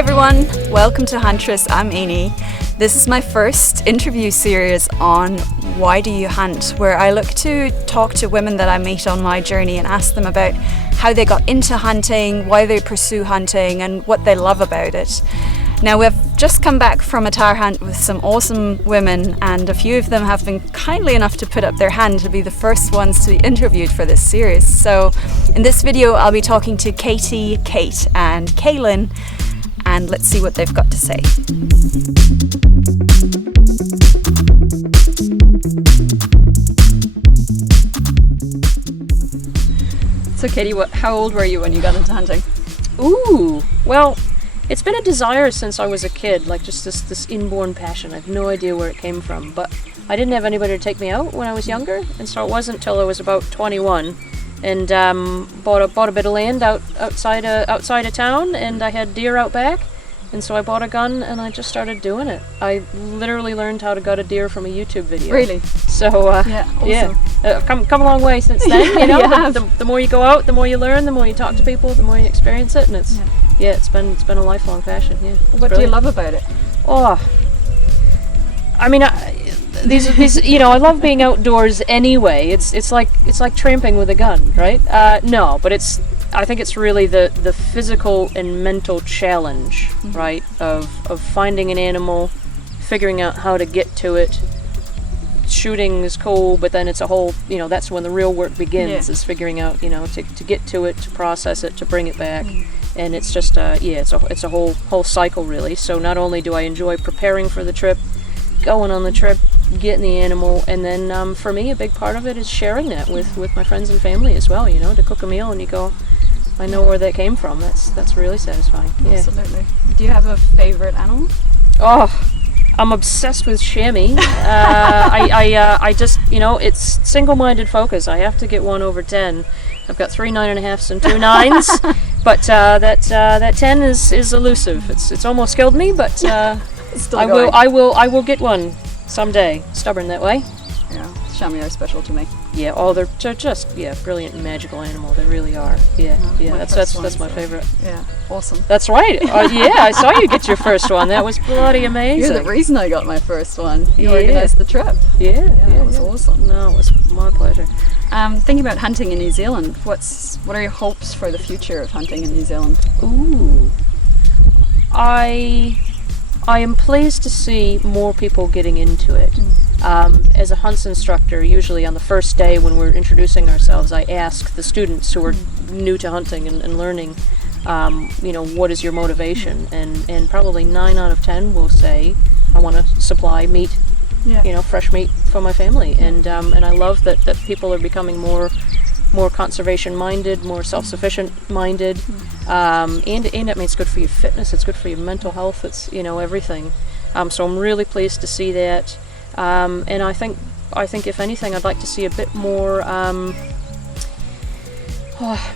everyone, welcome to Huntrez. I'm Amy. This is my first interview series on Why Do You Hunt, where I look to talk to women that I meet on my journey and ask them about how they got into hunting, why they pursue hunting, and what they love about it. Now, we've just come back from a tahr hunt with some awesome women, and a few of them have been kindly enough to put up their hand to be the first ones to be interviewed for this series. So in this video I'll be talking to Katie, Kate and Kaylyn, and let's see what they've got to say. So Katie, how old were you when you got into hunting? Ooh, well, it's been a desire since I was a kid, like just this inborn passion. I have no idea where it came from, but I didn't have anybody to take me out when I was younger, and so it wasn't until I was about 21 and bought a bit of land outside of town, and I had deer out back, and so I bought a gun and I just started doing it. I literally learned how to gut a deer from a YouTube video. Really? So awesome. I've come a long way since then. You know, the more you go out, the more you learn, the more you talk to people, the more you experience it, and it's been a lifelong passion. Yeah. What do you love about it? Oh, I mean, these you know, I love being outdoors anyway. It's like tramping with a gun, right? No, but I think it's really the physical and mental challenge, right? Of finding an animal, figuring out how to get to it. Shooting is cool, but then it's a whole, you know, that's when the real work begins, is figuring out, you know, to get to it, to process it, to bring it back. And it's just it's a whole cycle, really. So not only do I enjoy preparing for the trip, going on the trip, getting the animal, and then for me a big part of it is sharing that with my friends and family as well, you know, to cook a meal and you go, I know where that came from. That's really satisfying. Yeah. Absolutely. Do you have a favorite animal? Oh, I'm obsessed with chamois. I just, you know, it's single-minded focus. I have to get 1 over 10. I've got 3 9.5s and 2 9s, but that 10 is elusive. It's almost killed me, but I will get one someday. Stubborn that way. Yeah, chamois are special to me. Yeah, they're just brilliant and magical animal. They really are. That's my favorite. Yeah, awesome. That's right. I saw you get your first one. That was bloody amazing. You're the reason I got my first one. You organised the trip. Yeah, it was awesome. No, it was my pleasure. Thinking about hunting in New Zealand, what are your hopes for the future of hunting in New Zealand? Ooh, I am pleased to see more people getting into it. As a hunts instructor, usually on the first day when we're introducing ourselves, I ask the students who are new to hunting and learning, you know, what is your motivation? And probably 9 out of 10 will say, I want to supply meat, you know, fresh meat for my family. And I love that people are becoming more conservation minded, more self-sufficient minded, and I mean, it's good for your fitness, it's good for your mental health, it's, you know, everything. So I'm really pleased to see that. And I think if anything, I'd like to see a bit more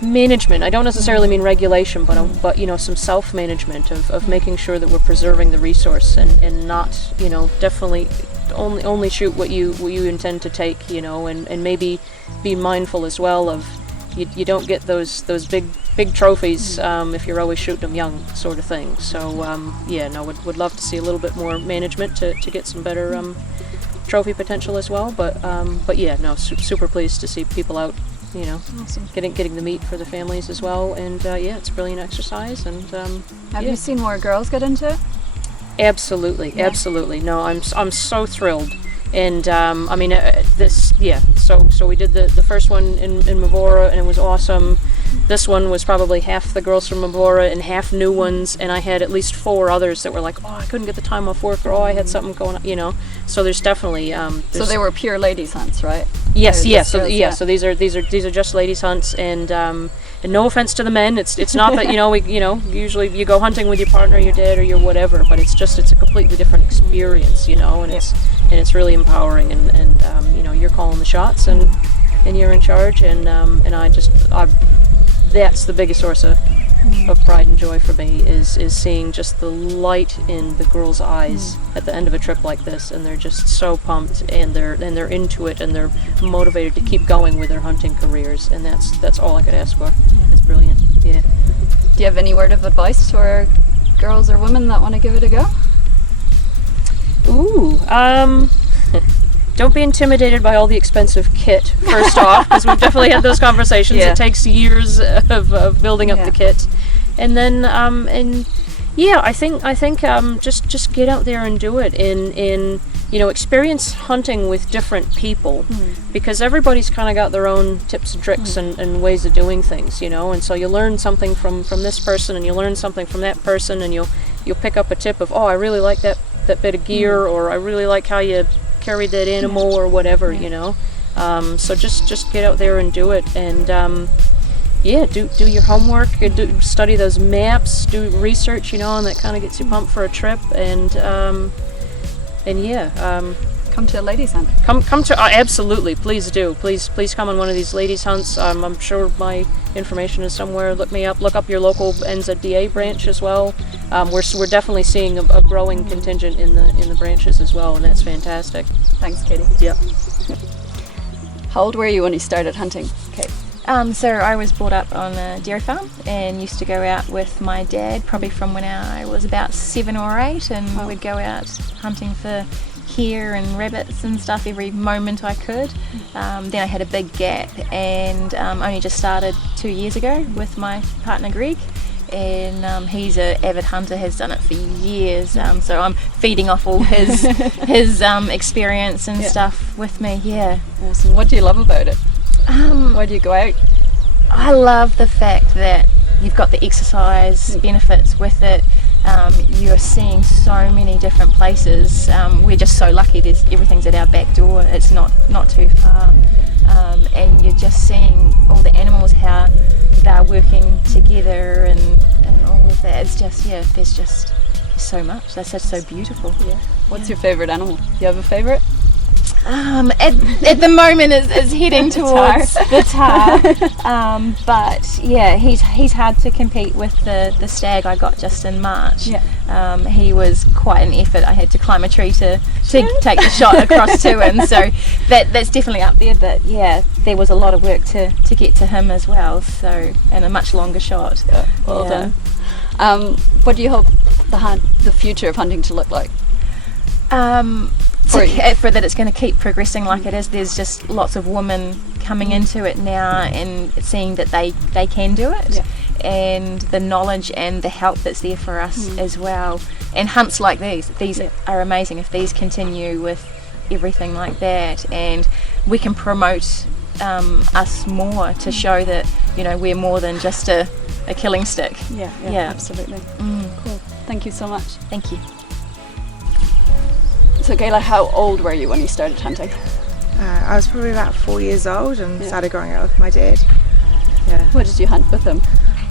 management. I don't necessarily mean regulation, but you know, some self-management of making sure that we're preserving the resource and not, you know, definitely only shoot what you intend to take, you know, and maybe be mindful as well of you don't get those big trophies if you're always shooting them young, sort of thing. So would love to see a little bit more management to get some better trophy potential as well. But super pleased to see people out, you know, awesome. getting the meat for the families as well. And it's brilliant exercise. And have you seen more girls get into it? Absolutely. No, I'm so thrilled. And I mean, so we did the first one in Mavora, and it was awesome. This one was probably half the girls from Mavora and half new ones, and I had at least 4 others that were like, oh, I couldn't get the time off work, or I had something going on, you know. So there's definitely so they were pure ladies hunts, right? Yes. So these are just ladies hunts, and no offense to the men, it's not that, you know, usually you go hunting with your partner, your dad, or your whatever, but it's a completely different experience, you know, and it's really empowering, and you know, you're calling the shots, and you're in charge, and that's the biggest source of pride and joy for me is seeing just the light in the girls' eyes at the end of a trip like this, and they're just so pumped, and they're into it, and they're motivated to keep going with their hunting careers, and that's all I could ask for. It's brilliant. Yeah. Do you have any word of advice for girls or women that want to give it a go? Ooh, don't be intimidated by all the expensive kit, first off, because we've definitely had those conversations. Yeah. It takes years of building up the kit. And then, I think just get out there and do it in experience hunting with different people, because everybody's kind of got their own tips and tricks and ways of doing things, and so you learn something from this person, and you learn something from that person, and you'll pick up a tip of, oh, I really like that bit of gear, or I really like how you carried that animal, or whatever, so just get out there and do it, and do your homework, study those maps, do research, and that kind of gets you pumped for a trip, and come to a ladies hunt. Come to absolutely, please do. Please come on one of these ladies hunts. I'm sure my information is somewhere. Look me up. Look up your local NZDA branch as well. We're definitely seeing a growing contingent in the branches as well, and that's fantastic. Thanks, Katie. Yep. How old were you when you started hunting, Kate? So I was brought up on a dairy farm and used to go out with my dad probably from when I was about 7 or 8, and we'd go out hunting for hare and rabbits and stuff every moment I could. Then I had a big gap, and only just started 2 years ago with my partner Greg, and he's an avid hunter, has done it for years, so I'm feeding off all his experience and stuff with me. Awesome. What do you love about it? Why do you go out? I love the fact that you've got the exercise benefits with it. You're seeing so many different places. We're just so lucky. Everything's at our back door. It's not too far, and you're just seeing all the animals, how they're working together, and all of that. It's just there's so much. That's just so beautiful. What's your favourite animal? Do you have a favourite? At the moment it's heading towards the tahr, but he's hard to compete with the stag I got just in March. He was quite an effort. I had to climb a tree to take the shot across to him, so that's definitely up there, but there was a lot of work to get to him as well, so, and a much longer shot. Well done. What do you hope the future of hunting to look like? For that it's going to keep progressing like it is. There's just lots of women coming into it now and seeing that they can do it, and the knowledge and the help that's there for us as well. And hunts like these are amazing. If these continue with everything like that, and we can promote us more to show that we're more than just a killing stick. Yeah, absolutely. Cool. Thank you so much. Thank you. So Kayla, how old were you when you started hunting? I was probably about 4 years old and started going out with my dad. What did you hunt with him?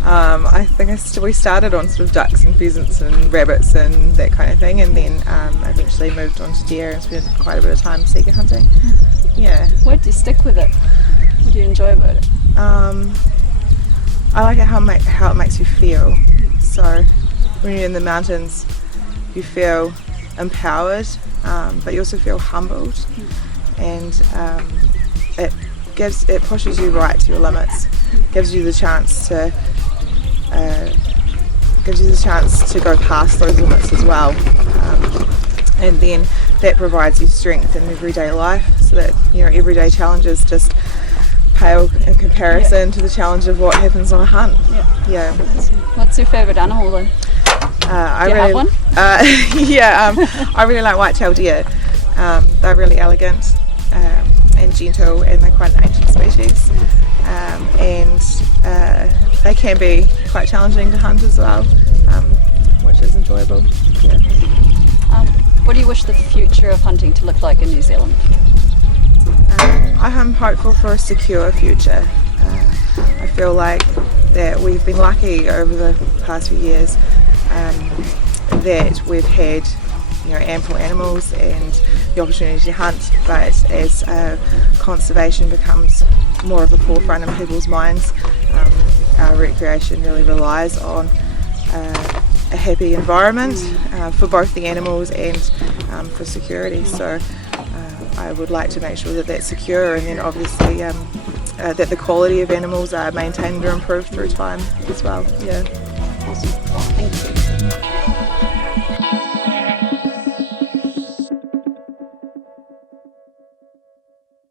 I think we started on sort of ducks and pheasants and rabbits and that kind of thing, and then eventually moved on to deer and spent quite a bit of time seeker hunting. Why do you stick with it? What do you enjoy about it? I like it how it makes you feel. So when you're in the mountains, you feel empowered, but you also feel humbled, and it pushes you right to your limits, gives you the chance to go past those limits as well, and then that provides you strength in everyday life, so that everyday challenges just pale in comparison to the challenge of what happens on a hunt. What's your favourite animal then? Do you have one? I really like white-tailed deer. They're really elegant and gentle, and they're quite an ancient species, and they can be quite challenging to hunt as well, which is enjoyable. What do you wish the future of hunting to look like in New Zealand? I'm hopeful for a secure future. I feel like that we've been lucky over the past few years, that we've had ample animals and the opportunity to hunt, but as conservation becomes more of a forefront in people's minds, our recreation really relies on a happy environment for both the animals and for security. So I would like to make sure that that's secure, and then obviously that the quality of animals are maintained or improved through time as well. Awesome.